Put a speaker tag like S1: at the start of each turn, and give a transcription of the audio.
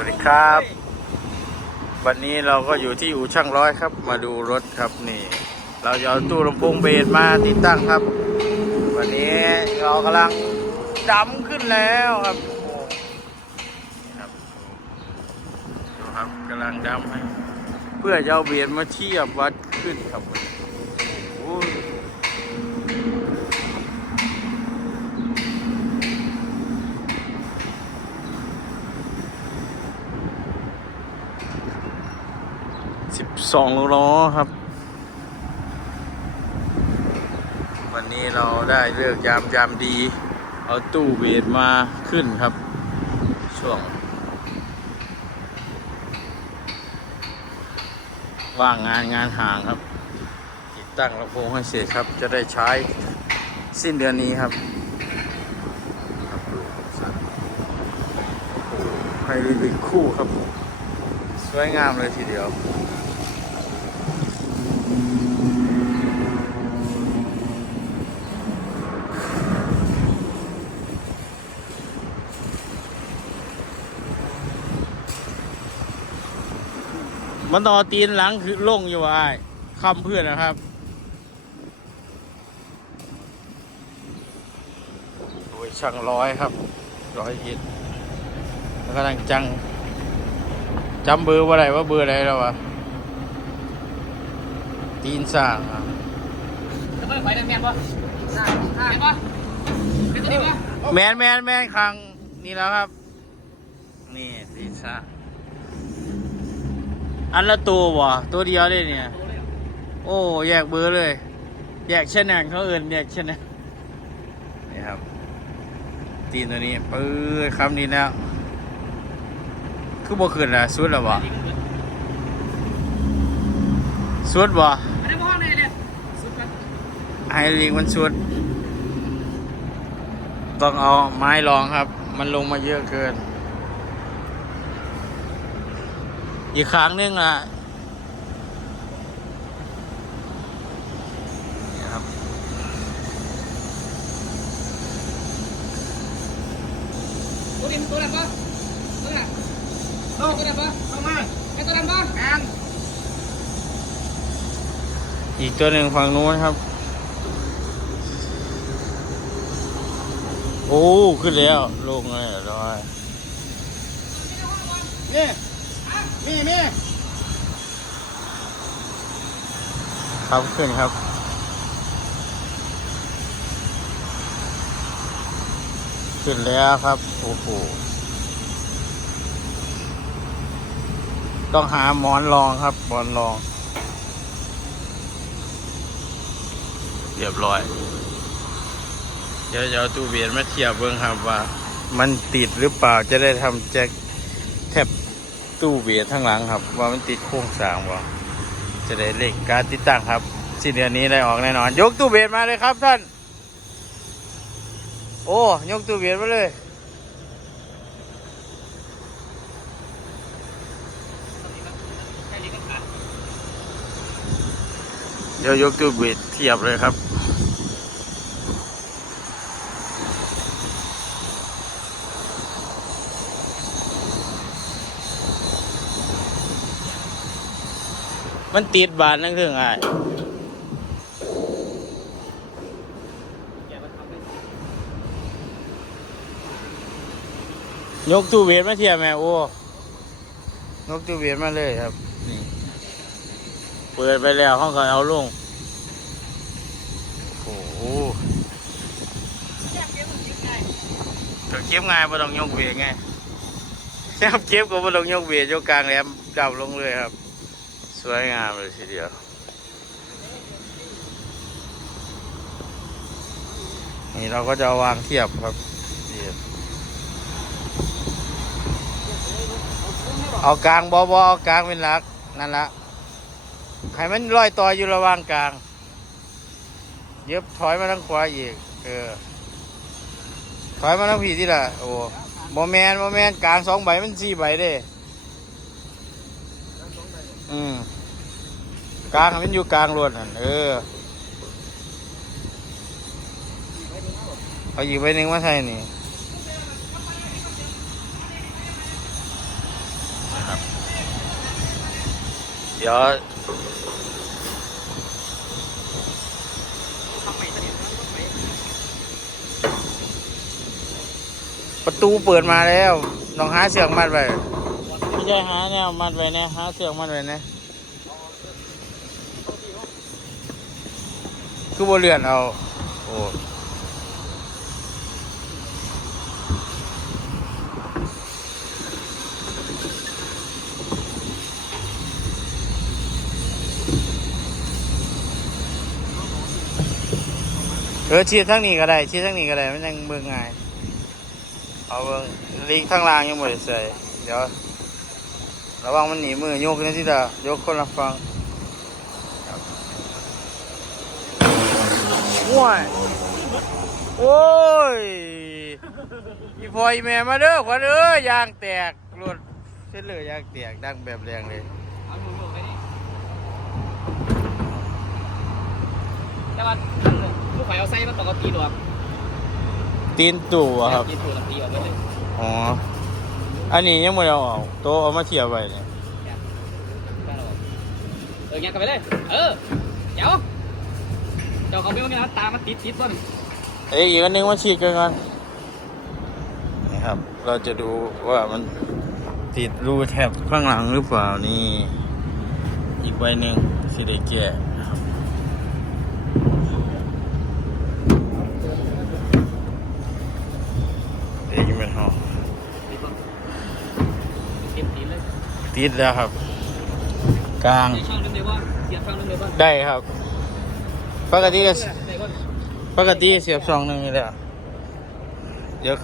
S1: วัสดีครับ วันนี้เราก็อยู่ที่อู่ช่างร้อยครับ มาดูรถครับนี่ เราจะเอาตู้ลำโพงเบสมาติดตั้งครับ วันนี้เรากำลังดำขึ้นแล้วครับโอ้โหนี่ครับดูครับกำลังดำให้เพื่อจะเอาเบสมาเทียบวัดขึ้นครับโอ้ย สองล้อครับ วันนี้เราได้เลือกยามยามดี เอาตู้เบสมาขึ้นครับ ช่วง ว่างงานงานห่างครับ ติดตั้งลำโพงให้เสร็จครับ จะได้ใช้สิ้นเดือนนี้ครับโอ้โหให้ลิลิคู่ครับสวยงามเลยทีเดียว มันต่อตีนหลังคือลงอยู่ว่าอ้ายคำเพื่อนนะครับ โอ้ยช่างร้อยครับ ร้อยยิดแล้วก็นั่งจังจำเบอร์ว่าไรว่าเบอร์อะไรแล้ววะตีนสร้างครับ
S2: จะเปิดไฟได้แม่นปะแม่นปะเป็นตัวนี้ปะ
S1: แมนแมนแมนครังนี่แล้วครับ นี่ตีนสร้าง อันละตัววะตัวเดียวได้เนี่ย โอ้ แยกเบอร์เลย แยกชแนลเขาเอื่นแยกชแนลนี่ครับ ตีนตัวนี้ปื้อคำนี้แล้ว คือบ่ขึ้นละสุดแล้วบ่สุดบ่
S2: อันนี้ห้องไหนเนี่ยสุดกัน
S1: ไฮลิงมันสุด ต้องเอาไม้รองครับ มันลงมาเยอะเกิน อีกครั้งหนึงอะนี่ครับ
S2: ตัวนี้ตัวนั้นปะตัวนั้นโลตัวนั้นปะเข้ามาไอ้ตัวนั้นปะแอน
S1: อีกตัวหนึ่งฝั่งนู้นครับ โอ้ ขึ้นแล้ว ลงเลยร้อย
S2: นี่ นี่นี่
S1: ครับขึ้นครับขึ้นแล้วครับโอ้โหต้องหาหมอนรองครับหมอนรอง เรียบร้อย เดี๋ยวจะเอาตู้เบียนมาเทียบเบิ้งครับว่า มันติดหรือเปล่าจะได้ทำแจ็ค ตู้เบียนทั้งหลังครับ ว่ามันติดโครงสร้างบ่จะได้เล่งการติดตั้งครับสิ้นเดือนนี้ได้ออกแน่นอน ยกตู้เบียนมาเลยครับท่าน โอ้ยกตู้เบียนมาเลยเดี๋ยวยกตู้เบียนเทียบเลยครับ มันติดบาทนั่นคือไงยกตู้เวียนมาเทียบแม่โอ้ยกตู้เวียนมาเลยครับ นี่เปิดไปแล้วห้องก็เอาลง โอ้โหก็เก็บง่ายไม่ต้องยกเวียนไงแค่เก็บก็ไม่ต้องยกเวียนยกกลางแหลมดับลงเลยครับ สวยงามเลยทีเดียวนี่เราก็จะวางเทียบครับเอากลางบอบเอากลางเป็นหลัก นั่นละให้มันลอยต่ออยู่ระหว่างกลาง เย็บถอยมาทางขวาอีก เออ ถอยมาทางผีที่ละโอ้โมแมนโมแมนกลางสองใบมันสี่ใบเด้ อืมกลางมันอยู่กลางรวดนั่นเออเอาอยู่ไปหนึ่งว่าใส่นี่
S2: นะคเดี๋ยว
S1: ประตูเปิดมาแล้วน้องหาเสียงมัดไป ไม่ใช่หาแนวมัดไว้แน่หาเสือกมัดไว้แน่คือบ่เลื่อนเอา โอ้เออชีดทั้งนี้ก็ได้ชีดทั้งนี้ก็ได้มันยังเบิ่งง่ายเอาเบิ่งลิงข้างล่างยังไม่ได้ใส่เดี๋ยว ระวังมันหนีมือยกนะที่ดายกคนละฟังครับว้ายโอ้ยอีพออีแม่มาเด้อขวัญเอ้ยยางแตกรถเส้นเลยยางแตกดังแบบแรงเลย
S2: เอาหมุนหมุนไปนี่แต่ว่าท่านลูกไฟเอาไส้มันปกติหรอ
S1: ตีนตู่อะครับ
S2: กินถูกตีออกไปเลย
S1: อ๋อ อันนี้ยังไม่ได้เอาออกโต๊ะเอามาเทียบไว้เนี่ย
S2: เออแงกันไปเลย เออ เดี๋ยว เจ้าเขาไม่ว่าไงตามันติดติดบ้าง
S1: เอ้ยอีกอันหนึงมาฉีดกันก่อนนี่ครับ เราจะดูว่ามันติดรูแถบข้างหลังหรือเปล่านี่ อีกใบหนึ่งสิได้แก่รับเด็กเป็นห้อง
S2: ติดบ้างติดติดเลย
S1: ติดแล้วครับ กลาง
S2: ในช่องนึงเลยว่าเสียบช่องนึงเลยว่า
S1: ได้ครับ ปกติก็
S2: ได้ว่า
S1: ปกติเสียบสองหนึ่งนี่แหละเดี๋ยว